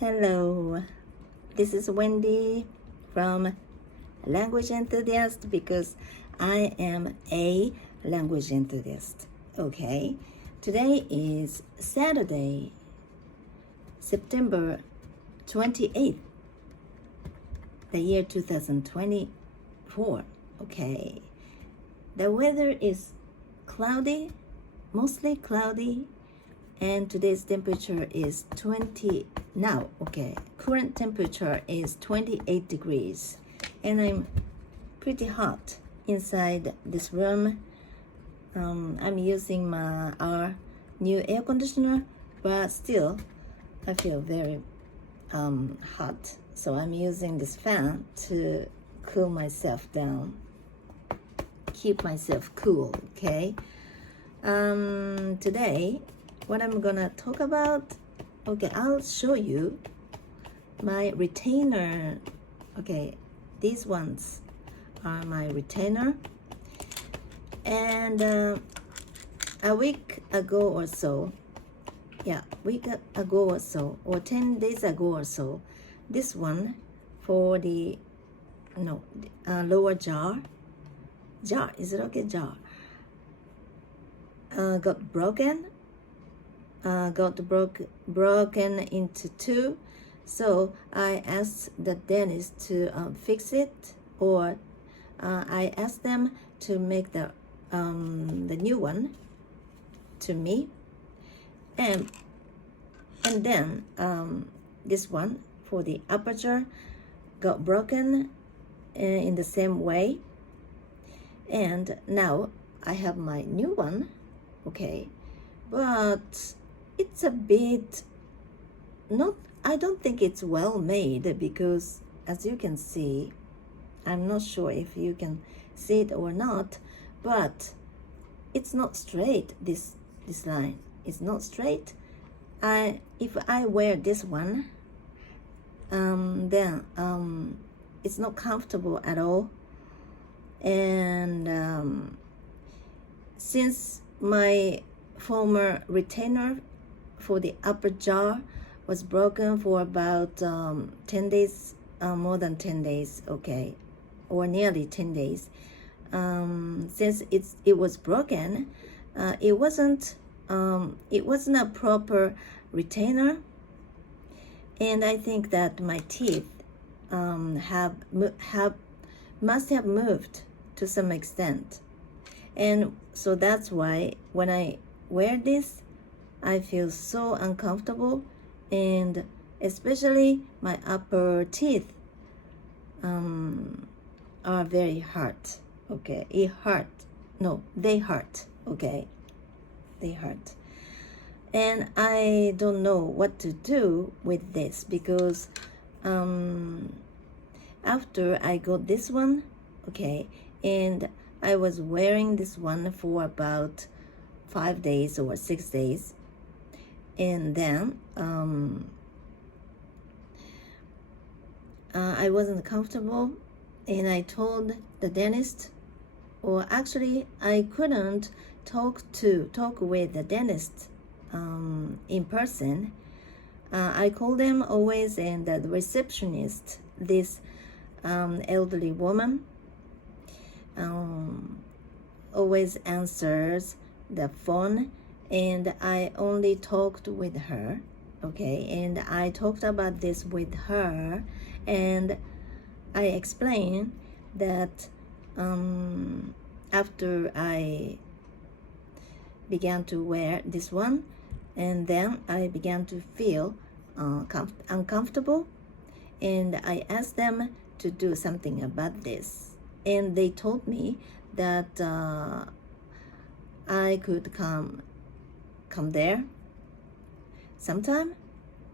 Hello, this is Wendy from Language-Enthusiast because I am a language enthusiast. Okay, today is Saturday, September 28th, the year 2024. Okay, the weather is cloudy, mostly cloudy, and today's temperature is 20 now. Okay, current temperature is 28 degrees, and I'm pretty hot inside this room. I'm using our new air conditioner, but still I feel very hot, so I'm using this fan to cool myself down, keep myself cool. Okay, today what I'm gonna talk about, okay, I'll show you my retainer. Okay, these ones are my retainer, and a week ago or so, or 10 days ago or so, this one for the lower jar, is it okay, jar, got broken. Broken into two, so I asked the dentist to fix it, or I asked them to make the new one to me, and then this one for the upper jaw got broken in the same way, and now I have my new one. Okay, but it's a bit I don't think it's well made, because as you can see, I'm not sure if you can see it or not, but it's not straight. This line is not straight. If I wear this one, then it's not comfortable at all. And since my former retainer for the upper jaw was broken for about 10 days, more than 10 days, okay, or nearly 10 days. Since it was broken, it wasn't a proper retainer, and I think that my teeth must have moved to some extent, and so that's why when I wear this, I feel so uncomfortable, and especially my upper teeth are very hurt. Okay, they hurt. Okay, they hurt, and I don't know what to do with this, because after I got this one, okay, and I was wearing this one for about 5 days or 6 days, and then I wasn't comfortable, and I told the dentist, or actually I couldn't talk with the dentist in person. I called them always, and the receptionist, this elderly woman, always answers the phone, and I only talked with her. Okay, and I talked about this with her, and I explained that after I began to wear this one, and then I began to feel uncomfortable, and I asked them to do something about this, and they told me that I could come there sometime,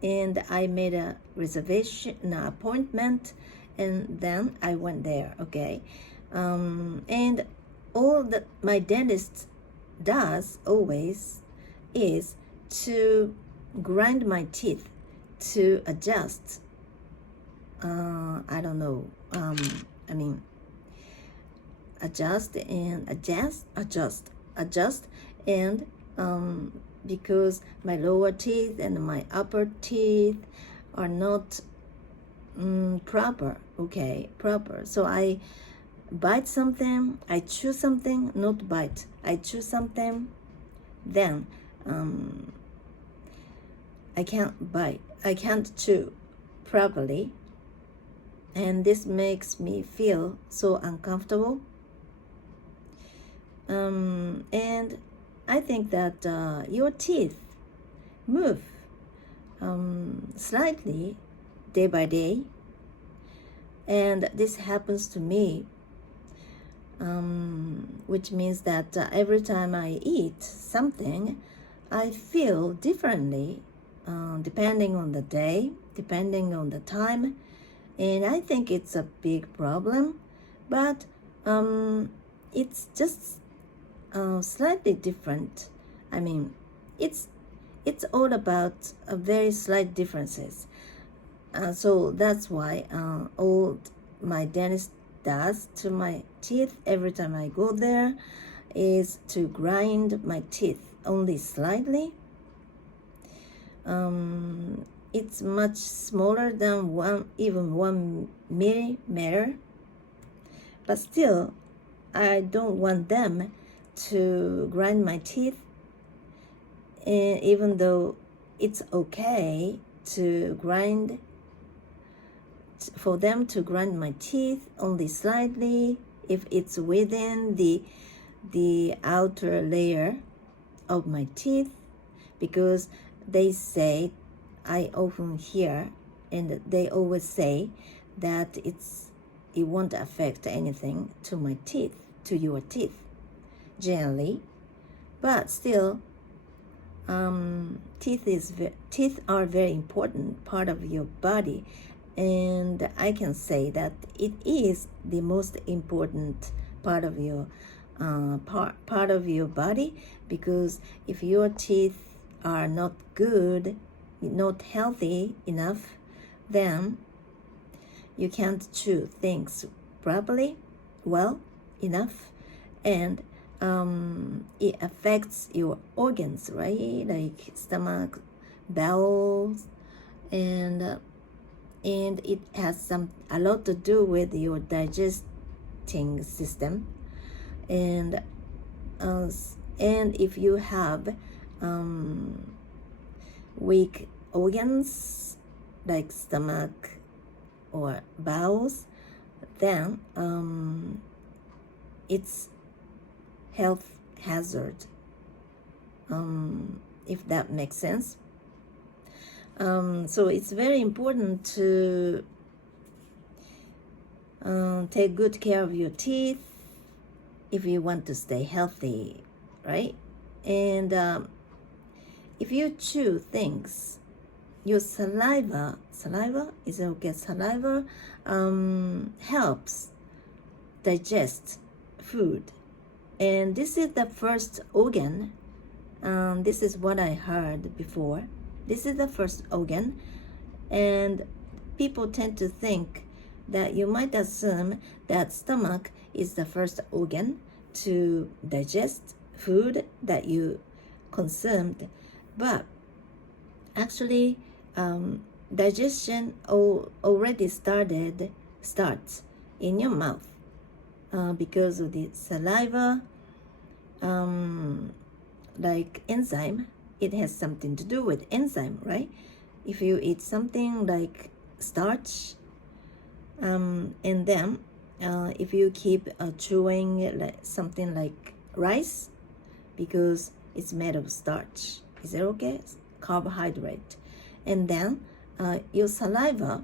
and I made a reservation, an appointment, and then I went there. Okay, and all that my dentist does always is to grind my teeth to adjust. I don't know. Adjust, and because my lower teeth and my upper teeth are not proper. So I bite something, I chew something, not bite, I chew something, then I can't chew properly, and this makes me feel so uncomfortable. And I think that your teeth move slightly day by day, and this happens to me, which means that every time I eat something, I feel differently, depending on the day, depending on the time, and I think it's a big problem, but it's just slightly different. I mean, it's all about very slight differences. So that's why all my dentist does to my teeth every time I go there is to grind my teeth only slightly. It's much smaller than even 1 millimeter, but still I don't want them to grind my teeth, and even though it's okay to grind, for them to grind my teeth only slightly if it's within the outer layer of my teeth, because they say, I often hear, and they always say that it won't affect anything to my teeth, to your teeth, generally. But still, teeth are very important part of your body, and I can say that it is the most important part of your part of your body, because if your teeth are not good, not healthy enough, then you can't chew things properly, well enough, and it affects your organs, right? Like stomach, bowels, and it has a lot to do with your digesting system, and if you have weak organs like stomach or bowels, then it's health hazard, if that makes sense. So it's very important to take good care of your teeth if you want to stay healthy, right? And if you chew things, your saliva is it okay? Saliva helps digest food, and this is the first organ. This is what I heard before. This is the first organ, and people tend to think that you might assume that stomach is the first organ to digest food that you consumed, but actually digestion already starts in your mouth because of the saliva, like enzyme. It has something to do with enzyme, right? If you eat something like starch, and then if you keep chewing something like rice, because it's made of starch, is it okay? Carbohydrate, and then your saliva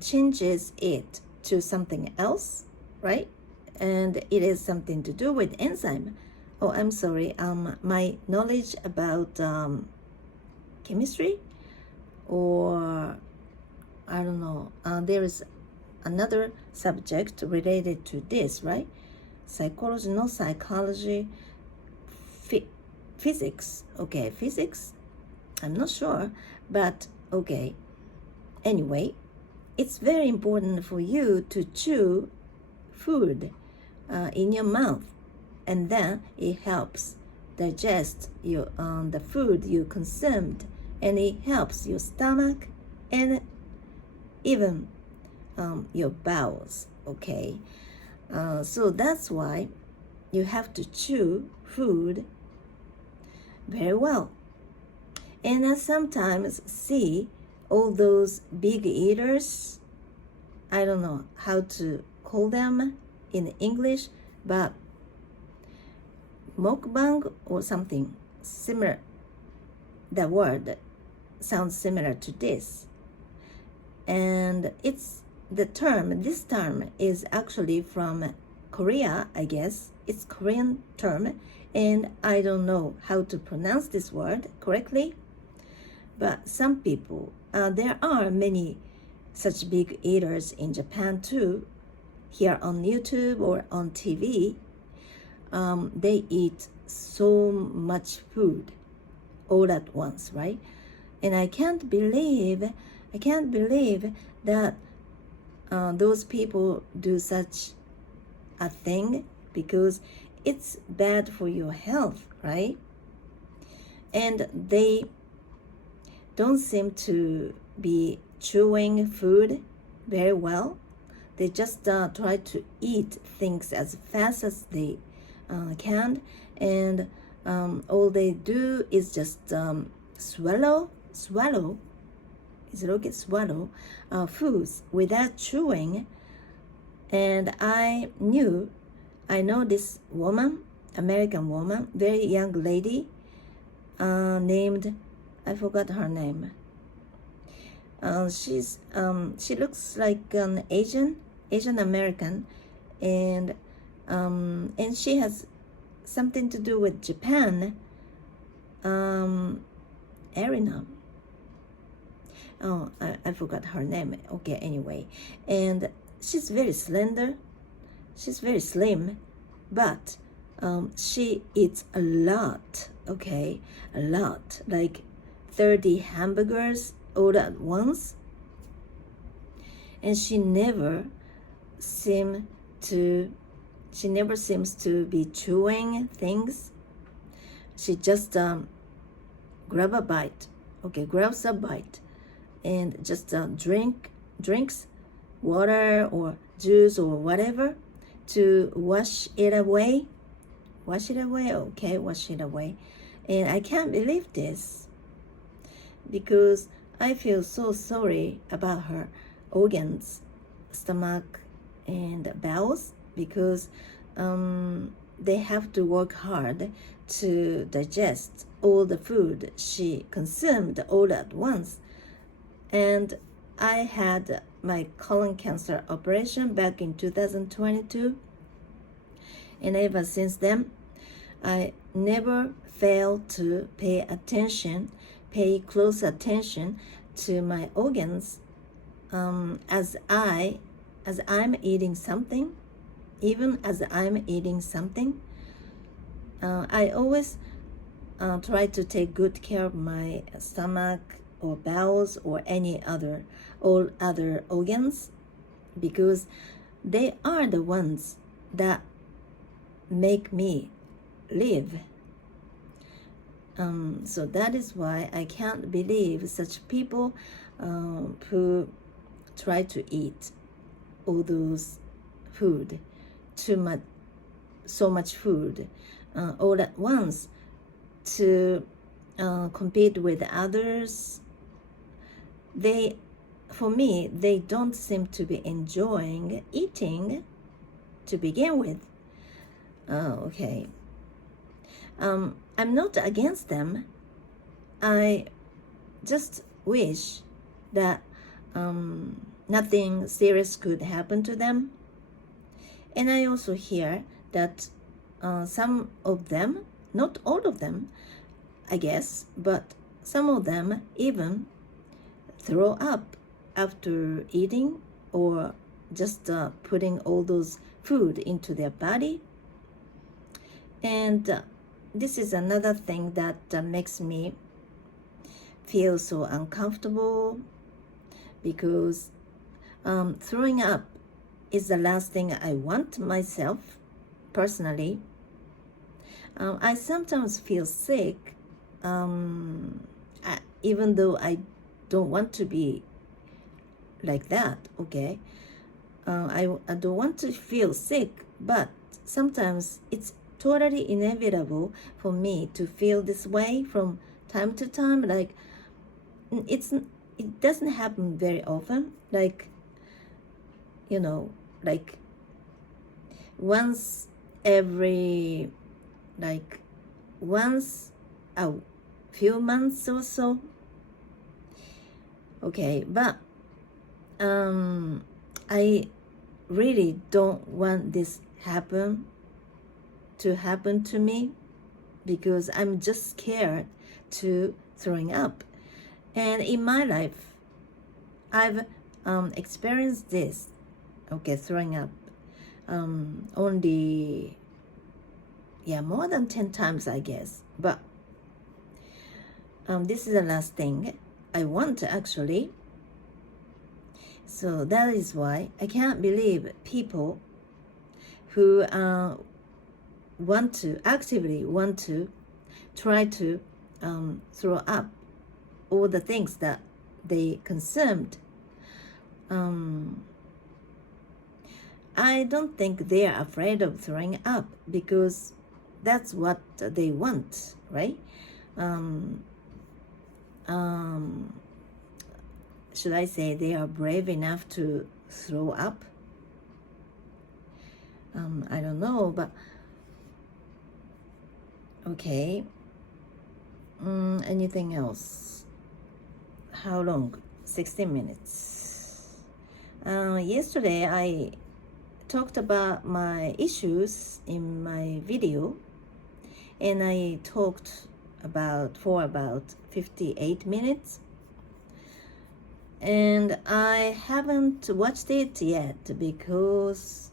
changes it to something else, right? And it has something to do with enzyme. Oh, I'm sorry. My knowledge about chemistry, or I don't know. There is another subject related to this, right? Psychology, no psychology, physics. Okay, physics. I'm not sure, but okay. Anyway, it's very important for you to chew food in your mouth, and then it helps digest your the food you consumed, and it helps your stomach and even your bowels. Okay, so that's why you have to chew food very well. And I sometimes see all those big eaters. I don't know how to call them in English, but mukbang or something similar. The word sounds similar to this. And this term is actually from Korea, I guess. It's Korean term, and I don't know how to pronounce this word correctly. But some people, there are many such big eaters in Japan too. Here on YouTube or on TV, they eat so much food all at once, right? And I can't believe that those people do such a thing, because it's bad for your health, right? And they don't seem to be chewing food very well. They just try to eat things as fast as they can, and all they do is just swallow foods without chewing. And I know this woman, American woman, very young lady, named, I forgot her name. She looks like an Asian American, and she has something to do with Japan. Arena. Oh, I forgot her name. Okay, anyway, and she's very slender. She's very slim, but she eats a lot. Okay, a lot, like 30 hamburgers all at once, and she never seems to be chewing things. She just grabs a bite and just drinks water or juice or whatever to wash it away. And I can't believe this, because I feel so sorry about her organs, stomach and bowels, because they have to work hard to digest all the food she consumed all at once. And I had my colon cancer operation back in 2022, and ever since then I never failed to pay close attention to my organs as I'm eating something. Even as I'm eating something, I always try to take good care of my stomach or bowels or all other organs, because they are the ones that make me live. So that is why I can't believe such people who try to eat all those food, so much food all at once to compete with others. For me, they don't seem to be enjoying eating to begin with. Okay. I'm not against them. I just wish that nothing serious could happen to them. And I also hear that some of them, not all of them, I guess, but some of them even throw up after eating, or just putting all those food into their body. And this is another thing that makes me feel so uncomfortable, because throwing up is the last thing I want myself, personally. I sometimes feel sick, even though I don't want to be like that, okay? I don't want to feel sick, but sometimes it's totally inevitable for me to feel this way from time to time. Like it doesn't happen very often. Like, you know, like once every, like once a few months or so. Okay, but I really don't want this to happen to me, because I'm just scared to throwing up. And in my life, I've experienced this, okay, throwing up, only, more than 10 times, I guess. But this is the last thing I want, actually. So that is why I can't believe people who actively want to try to throw up all the things that they consumed. I don't think they are afraid of throwing up, because that's what they want, right? Should I say they are brave enough to throw up? I don't know, but okay. Anything else? How long? 16 minutes. Yesterday I talked about my issues in my video, and I talked for about 58 minutes. And I haven't watched it yet, because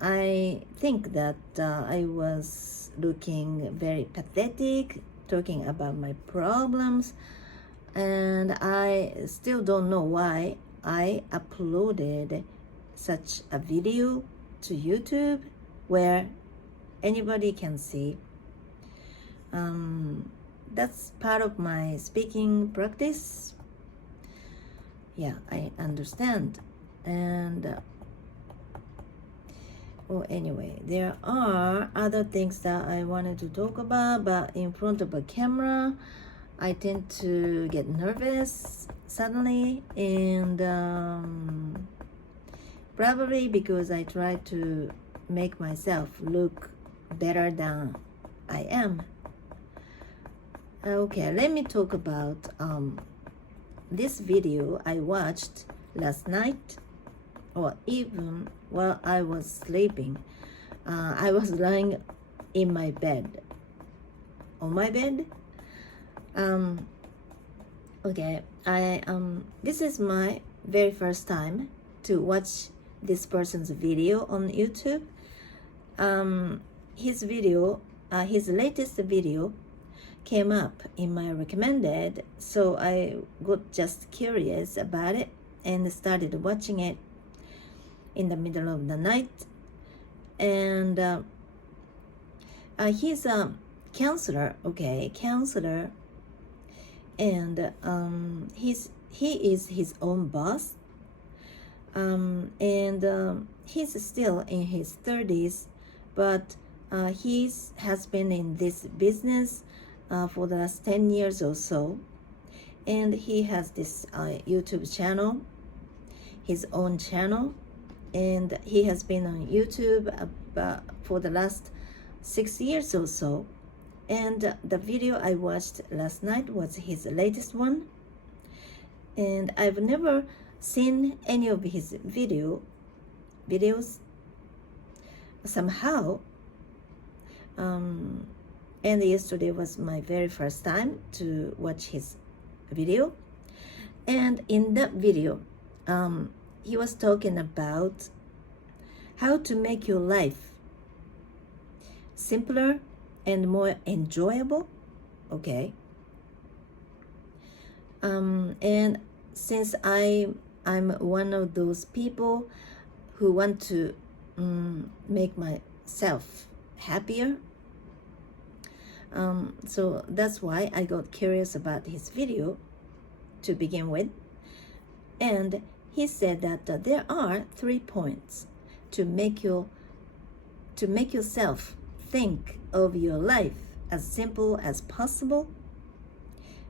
I think that I was looking very pathetic, talking about my problems, and I still don't know why I uploaded such a video to YouTube where anybody can see. That's part of my speaking practice. Yeah, I understand. And anyway, there are other things that I wanted to talk about, but in front of a camera I tend to get nervous suddenly, and probably because I try to make myself look better than I am. Okay, let me talk about this video I watched last night, or even while I was sleeping. I was lying in my bed, on my bed. Okay, this is my very first time to watch this person's video on YouTube. His latest video came up in my recommended, so I got just curious about it and started watching it in the middle of the night. And he's a counselor, and he is his own boss, and he's still in his 30s, but he has been in this business for the last 10 years or so, and he has this YouTube channel, his own channel, and he has been on YouTube for the last 6 years or so. And the video I watched last night was his latest one, and I've never seen any of his videos somehow. And yesterday was my very first time to watch his video. And in that video, he was talking about how to make your life simpler and more enjoyable, okay? And since I'm one of those people who want to make myself happier, so that's why I got curious about his video to begin with. And he said that there are 3 points to make yourself think of your life as simple as possible.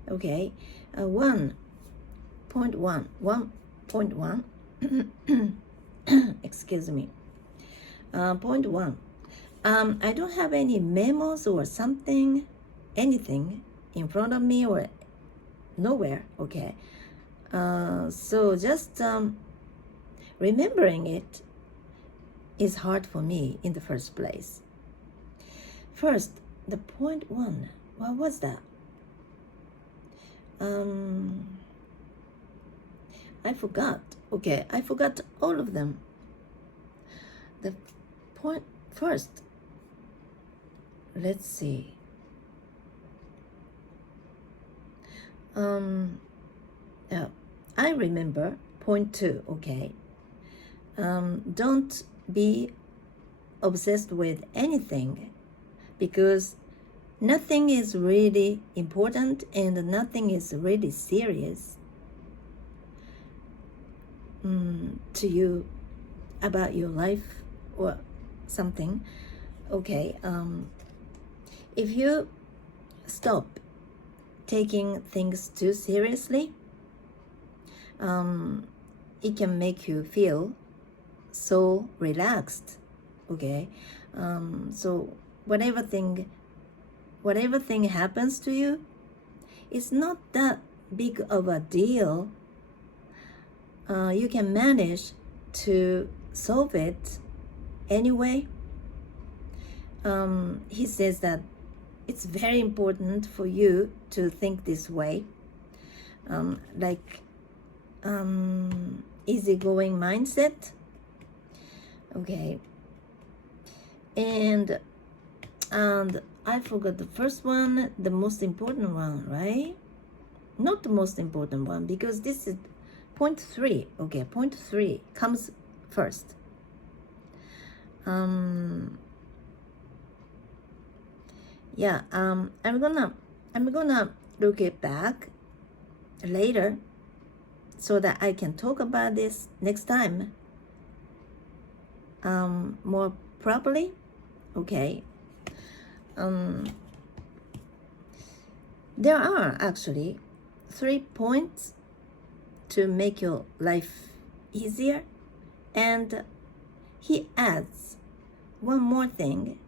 Okay, 1.1 excuse me. Point 1. I don't have any memos or anything in front of me or nowhere. Okay, so just remembering it is hard for me in the first place. First, the point 1. What was that? I forgot. Okay, I forgot all of them. The point first. Let's see. I remember point 2. Okay. Don't be obsessed with anything, because nothing is really important and nothing is really serious to you about your life or something. Okay, if you stop taking things too seriously, it can make you feel so relaxed. Okay, so whatever thing happens to you, it's not that big of a deal. You can manage to solve it anyway. He says that it's very important for you to think this way, easygoing mindset. Okay, and I forgot the first one, the most important one, right? Not the most important one, because this is point 3. Okay, point 3 comes first. I'm gonna look it back later so that I can talk about this next time more properly. Okay. There are actually 3 points to make your life easier, and he adds one more thing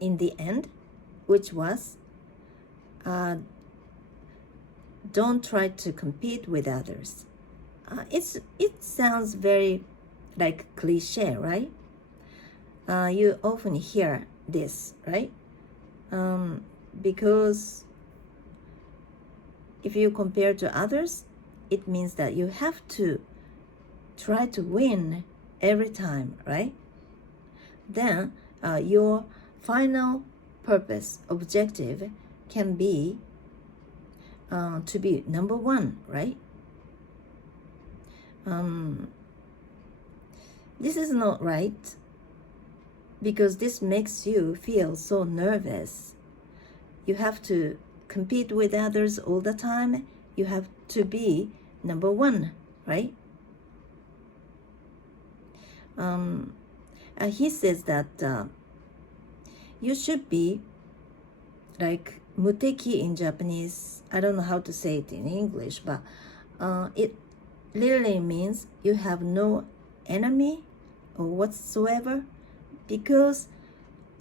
in the end, which was don't try to compete with others. It sounds very like cliche, right? You often hear this, right? Because if you compare to others, it means that you have to try to win every time, right? Then your final purpose, objective can be to be number 1, right? This is not right, because this makes you feel so nervous. You have to compete with others all the time. You have to be number 1, right? He says that you should be like muteki in Japanese. I don't know how to say it in English, but it literally means you have no enemy or whatsoever, because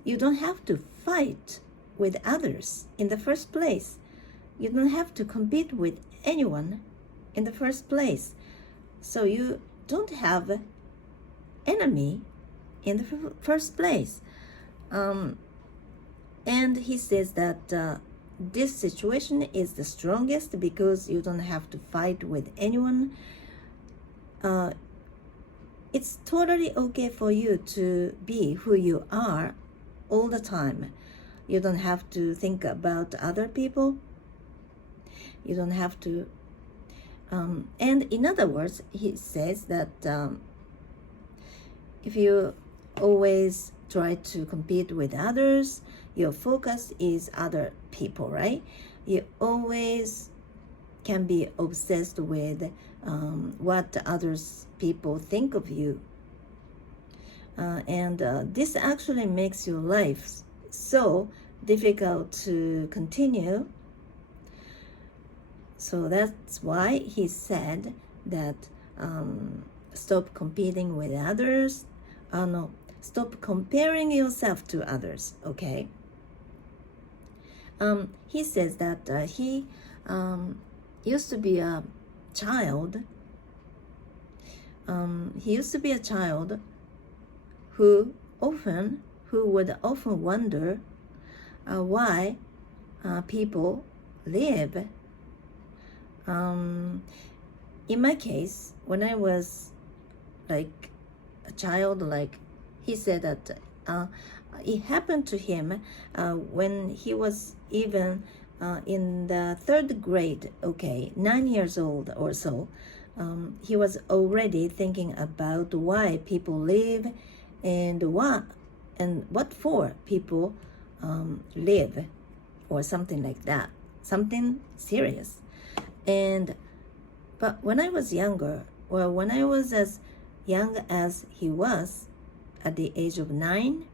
you don't have to fight with others in the first place. You don't have to compete with anyone in the first place. So you don't have enemy in the first place. And he says that this situation is the strongest because you don't have to fight with anyone. It's totally okay for you to be who you are all the time. You don't have to think about other people. You don't have to. And in other words, he says that if you always try to compete with others, your focus is other people, right? You always can be obsessed with what others people think of you. And this actually makes your life so difficult to continue. So that's why he said that stop competing with others. No, stop comparing yourself to others, okay? He says that he used to be a child. He used to be a child who would often wonder why people live. In my case, when I was like a child, like he said that it happened to him when he was even in the 3rd grade, okay, 9 years old or so. He was already thinking about why people live and what for people live, or something like that, something serious. But when I was younger, well, when I was as young as he was at the age of 9,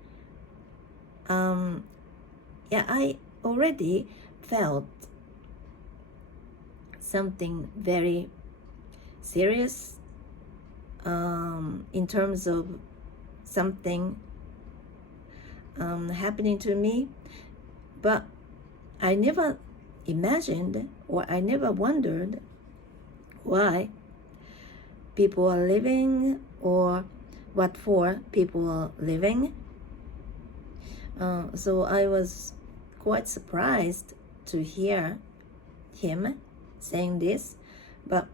I already felt something very serious in terms of something happening to me. But I never imagined, or I never wondered why people are living or what for people are living. So I was quite surprised to hear him saying this, but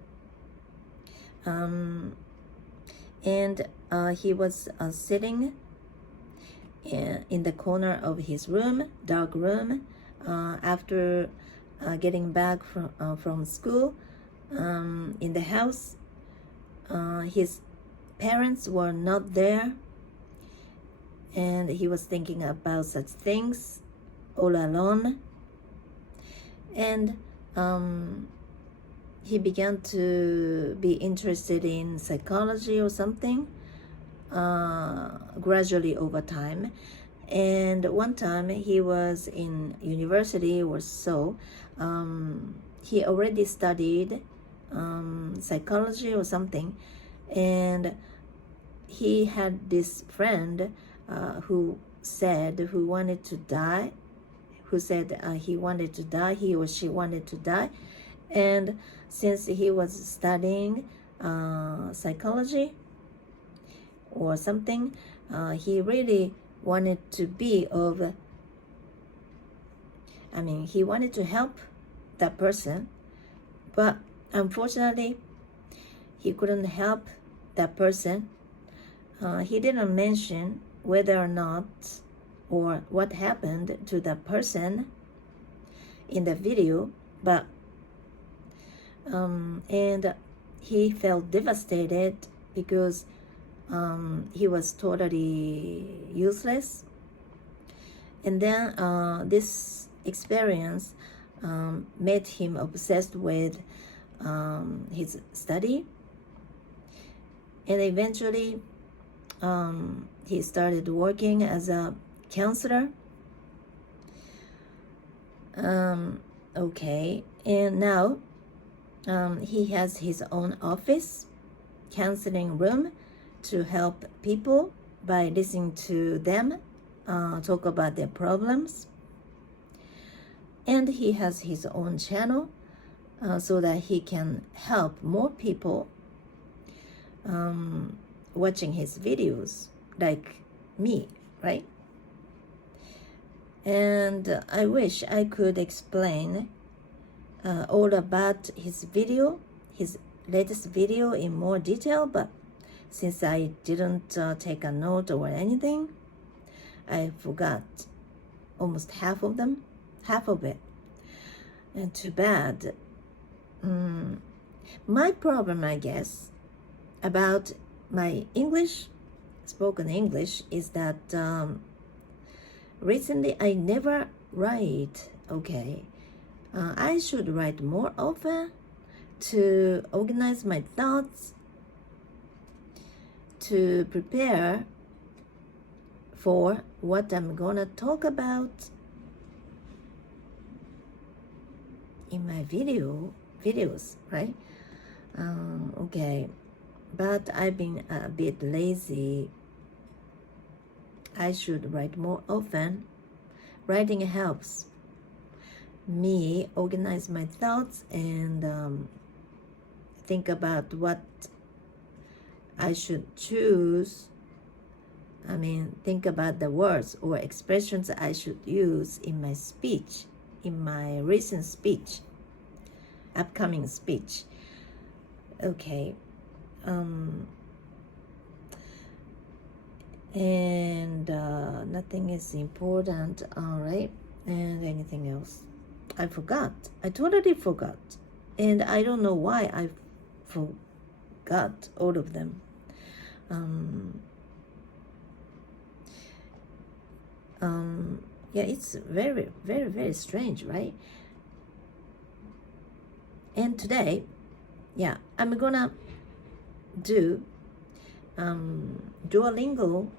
he was sitting in the corner of his room, dark room, after getting back from school. In the house, his parents were not there, and he was thinking about such things all alone. And he began to be interested in psychology or something gradually over time. And one time he was in university or so, he already studied psychology or something, and he had this friend who wanted to die, who said he wanted to die, he or she wanted to die. And since he was studying psychology or something, he really wanted to be of, he wanted to help that person, but unfortunately he couldn't help that person. He didn't mention whether or not or what happened to that person in the video, but and he felt devastated because he was totally useless. And then this experience made him obsessed with his study, and eventually he started working as a counselor. Okay, and now he has his own office, counseling room, to help people by listening to them talk about their problems. And he has his own channel so that he can help more people watching his videos, like me, right? And I wish I could explain all about his latest video in more detail, but since I didn't take a note or anything, I forgot almost half of it. And too bad. My problem, I guess, about my spoken English is that recently I never write, okay? I should write more often, to organize my thoughts, to prepare for what I'm gonna talk about in my videos, right? Okay, but I've been a bit lazy. I should write more often. Writing helps me organize my thoughts and think about what I should choose. Think about the words or expressions I should use in my speech, in my recent speech, upcoming speech. Okay. Nothing is important, all right? And anything else? I forgot. I totally forgot. And I don't know why I forgot all of them. Yeah, it's very, very, very strange, right? And today, yeah, I'm gonna do Duolingo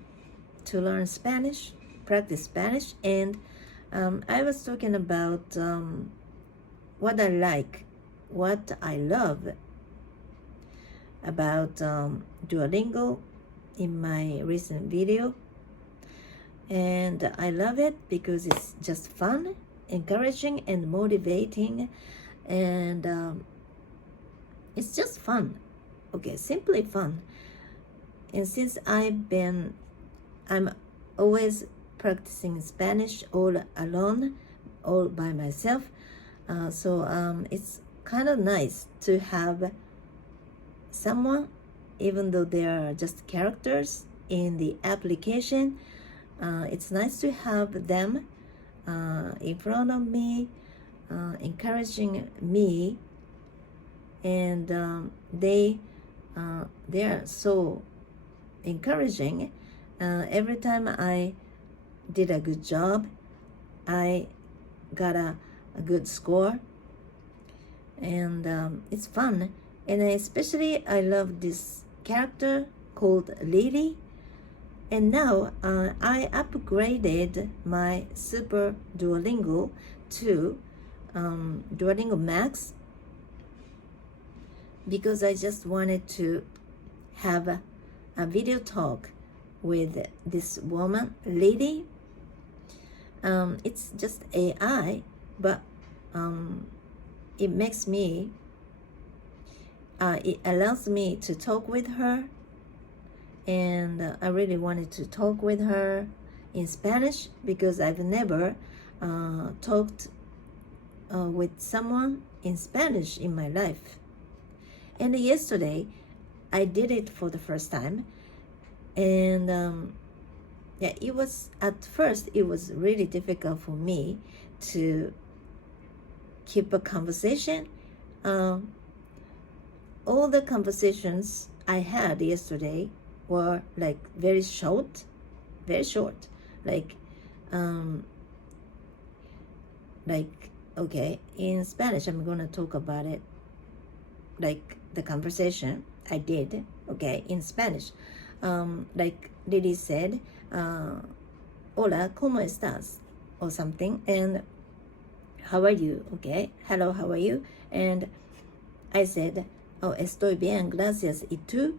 to learn Spanish, practice Spanish, and I was talking about what I like, what I love about Duolingo in my recent video. And I love it because it's just fun, encouraging, and motivating, and it's just fun. Okay, simply fun. And since I'm always practicing Spanish all alone, all by myself, so it's kind of nice to have someone, even though they are just characters in the application. It's nice to have them in front of me, encouraging me, and they are so encouraging. Every time I did a good job, I got a good score, and it's fun. And especially I love this character called Lily. And now I upgraded my Super Duolingo to Duolingo Max because I just wanted to have a video talk with this woman, Lady. It's just AI, but it makes me, it allows me to talk with her. And I really wanted to talk with her in Spanish because I've never talked with someone in Spanish in my life. And yesterday, I did it for the first time. And yeah, at first, it was really difficult for me to keep a conversation. All the conversations I had yesterday were like very short, like okay, in Spanish I'm gonna talk about it, like the conversation I did, okay, in Spanish. Like Lily said, hola, ¿cómo estás? Or something, and how are you? Okay, hello, how are you? And I said, oh, estoy bien, gracias, ¿y tú?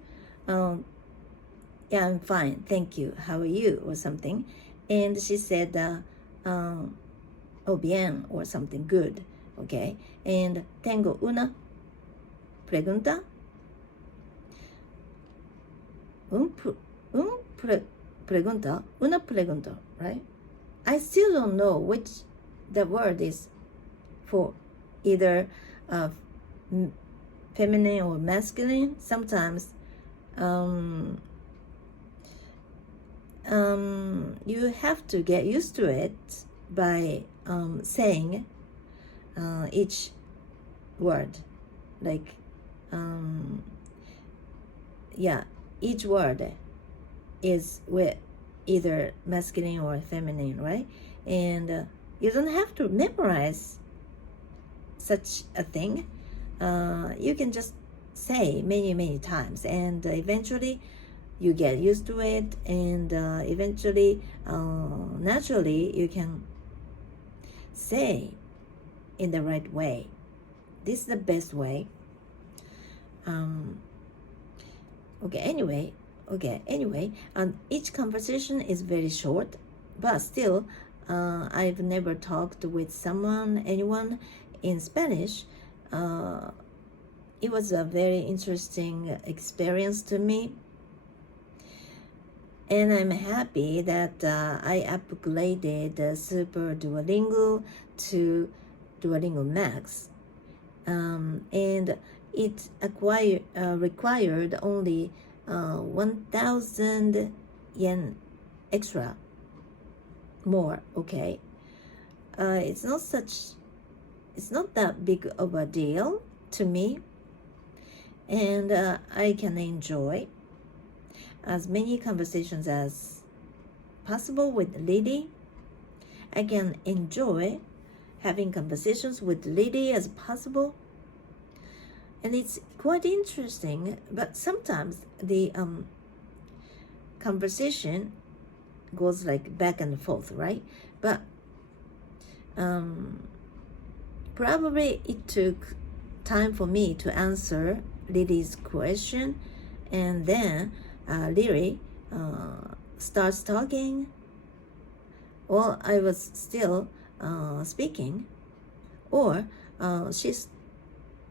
Yeah, I'm fine, thank you, how are you? Or something. And she said, oh, bien, or something, good, okay. And tengo una pregunta. Una pregunta, right? I still don't know which the word is for either feminine or masculine. Sometimes you have to get used to it by saying each word, like yeah, each word is with either masculine or feminine, right? And you don't have to memorize such a thing. you can just say many times, and eventually you get used to it, and eventually naturally you can say in the right way. This is the best way. Anyway, each conversation is very short, but still I've never talked with anyone in Spanish. It was a very interesting experience to me, and I'm happy that I upgraded Super Duolingo to Duolingo Max, and it required only 1,000 yen extra more. It's not that big of a deal to me, and I can enjoy as many conversations as possible with Lily. I can enjoy having conversations with Lily as possible, and it's quite interesting. But sometimes the conversation goes like back and forth, right? But probably it took time for me to answer Lily's question, and then Lily starts talking while I was still speaking, or she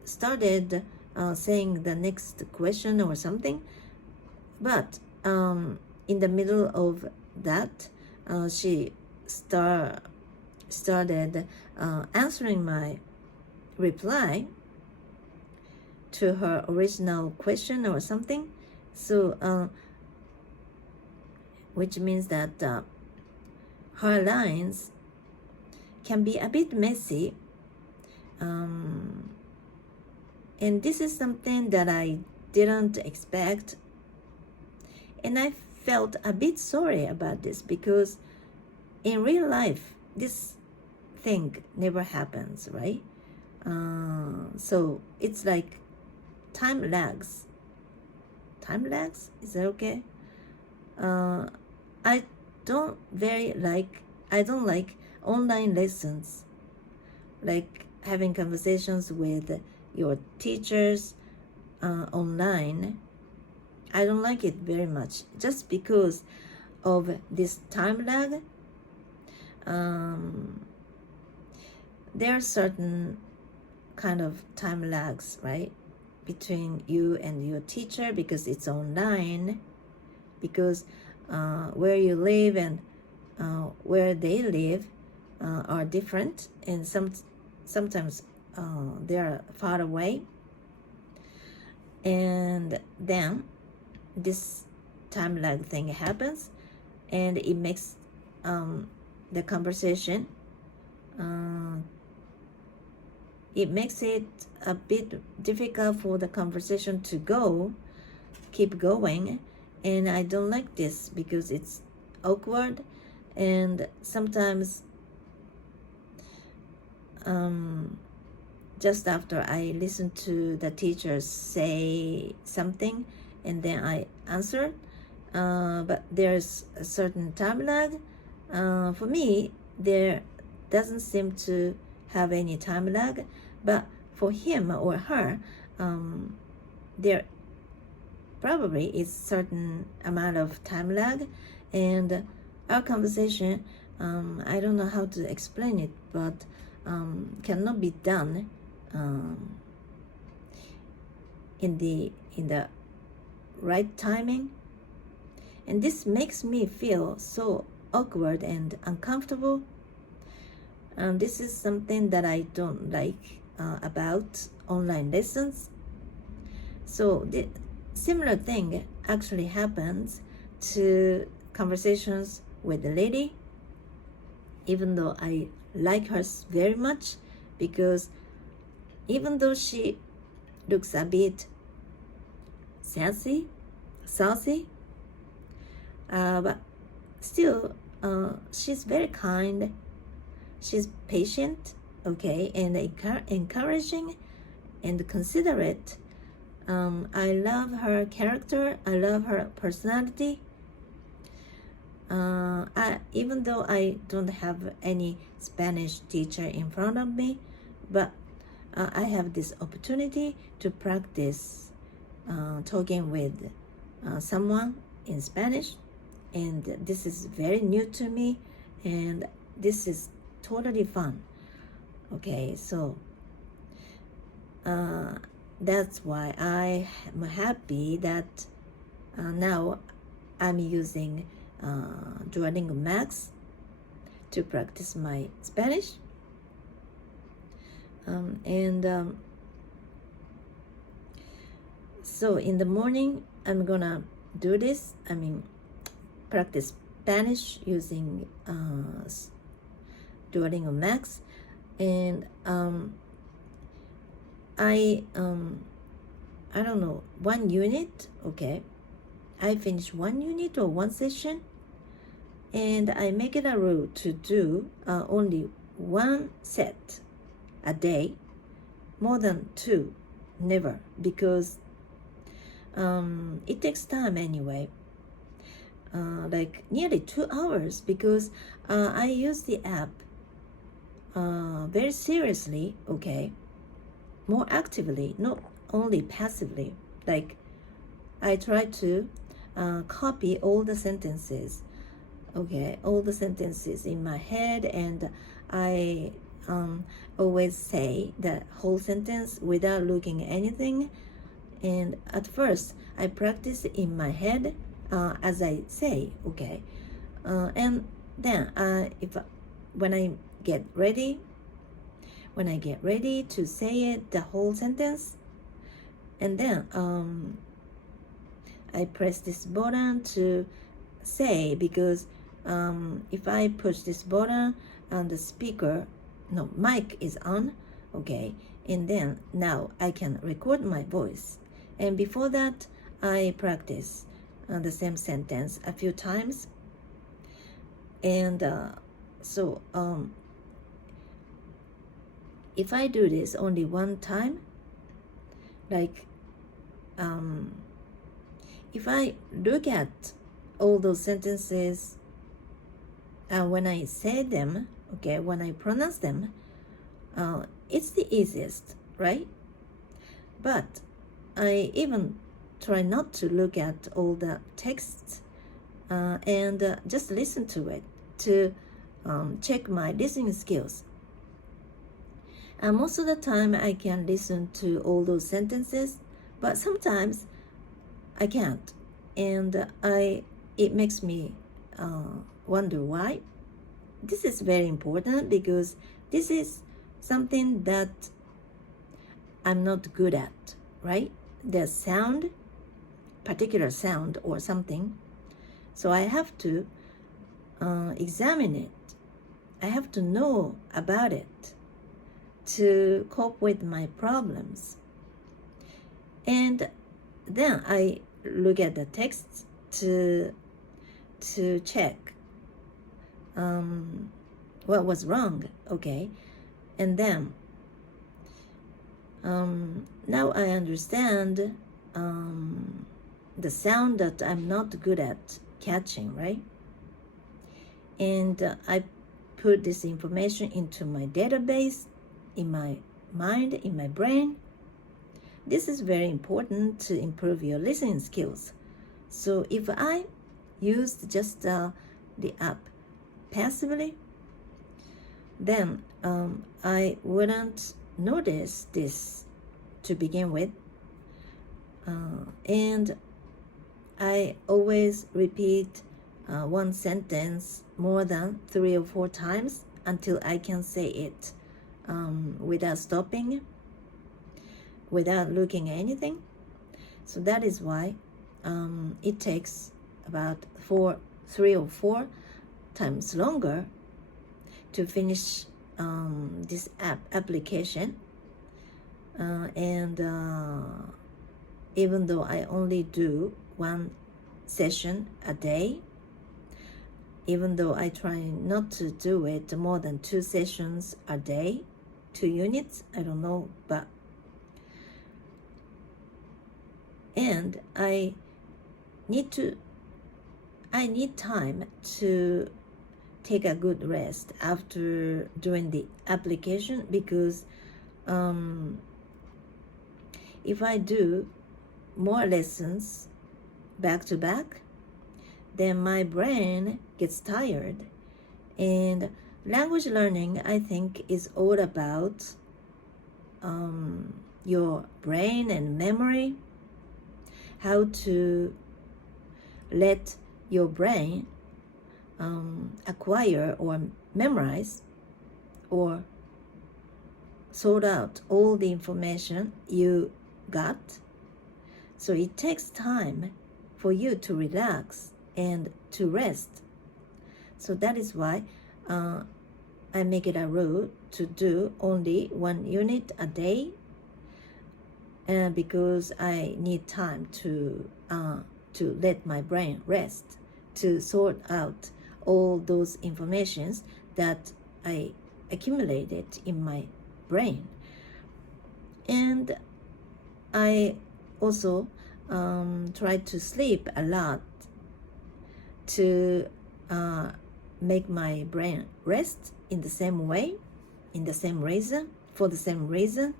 started saying the next question or something. But in the middle of that, she started answering my reply to her original question or something. So which means that her lines can be a bit messy, and this is something that I didn't expect, and I felt a bit sorry about this, because in real life this thing never happens, right? So it's like time lags. Is that okay? I don't like online lessons, like having conversations with your teachers online. I don't like it very much, just because of this time lag. There are certain kind of time lags, right, between you and your teacher, because it's online, because where you live and where they live are different, and sometimes they are far away, and then this time lag thing happens, and it makes the conversation, it makes it a bit difficult for the conversation to keep going, and I don't like this, because it's awkward. And sometimes just after I listen to the teacher say something, and then I answer, but there's a certain time lag. For me, there doesn't seem to have any time lag, but for him or her, there probably is certain amount of time lag, and our conversation, I don't know how to explain it, but cannot be done in the right timing, and this makes me feel so awkward and uncomfortable. This is something that I don't like about online lessons. So the similar thing actually happens to conversations with the lady, even though I like her very much, because even though she looks a bit saucy, but still she's very kind, she's patient, and encouraging, and considerate. I love her character. I love her personality. Even though I don't have any Spanish teacher in front of me, but I have this opportunity to practice talking with someone in Spanish, and this is very new to me, and this is totally fun. Okay, so that's why I am happy that now I'm using Duolingo Max to practice my Spanish. So in the morning, I'm gonna do this. Practice Spanish using Duolingo Max, and I don't know, 1 unit. Okay, I finish 1 unit or 1 session, and I make it a rule to do only 1 set a day. More than 2, never, because it takes time anyway, like nearly 2 hours, because I use the app very seriously, okay, more actively, not only passively. Like I try to copy all the sentences, okay, all the sentences in my head, and I always say the whole sentence without looking at anything. And at first I practice in my head as I say, okay, and then when I get ready to say it, the whole sentence, and then I press this button to say, because if I push this button and the mic is on, okay, and then now I can record my voice. And before that, I practice the same sentence a few times. And so if I do this only 1 time, like if I look at all those sentences when I say them, okay, when I pronounce them, it's the easiest, right? But I even try not to look at all the texts and just listen to it to check my listening skills. And most of the time I can listen to all those sentences, but sometimes I can't, and it makes me wonder why. This is very important, because this is something that I'm not good at, right? The sound, particular sound or something. So I have to examine it. I have to know about it to cope with my problems. And then I look at the text to check what was wrong, okay? And then now I understand the sound that I'm not good at catching, right? And I put this information into my database, in my mind, in my brain. This is very important to improve your listening skills. So if I used just the app passively, then I wouldn't notice this to begin with. And I always repeat 1 sentence more than 3 or 4 times until I can say it without stopping, without looking at anything. So that is why it takes about 3 or 4 times longer to finish this application. And even though I only do 1 session a day, even though I try not to do it more than 2 sessions a day, 2 units, I don't know, but and I need time to take a good rest after doing the application, because if I do more lessons back to back, then my brain gets tired. And language learning, I think, is all about your brain and memory, how to let your brain acquire or memorize or sort out all the information you got. So it takes time for you to relax and to rest. So that is why I make it a rule to do only 1 unit a day, because I need time to let my brain rest, to sort out all those informations that I accumulated in my brain. And I also try to sleep a lot to make my brain rest in the same way, for the same reason.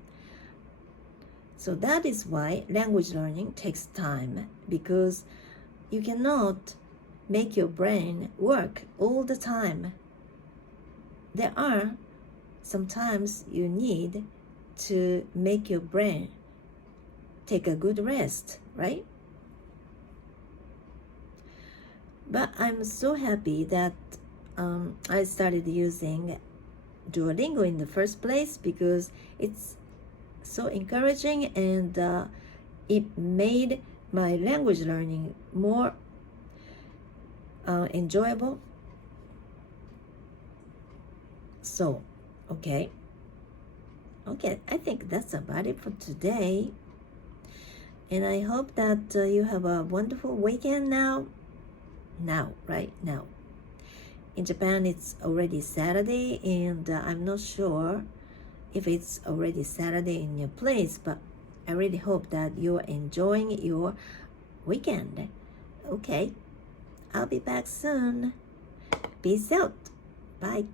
So that is why language learning takes time, because you cannot make your brain work all the time. There are sometimes you need to make your brain take a good rest, right? But I'm so happy that I started using Duolingo in the first place, because it's so encouraging, and it made my language learning more enjoyable. So, okay, I think that's about it for today. And I hope that you have a wonderful weekend right now. In Japan, it's already Saturday, and I'm not sure if it's already Saturday in your place, but I really hope that you're enjoying your weekend. Okay, I'll be back soon. Peace out. Bye.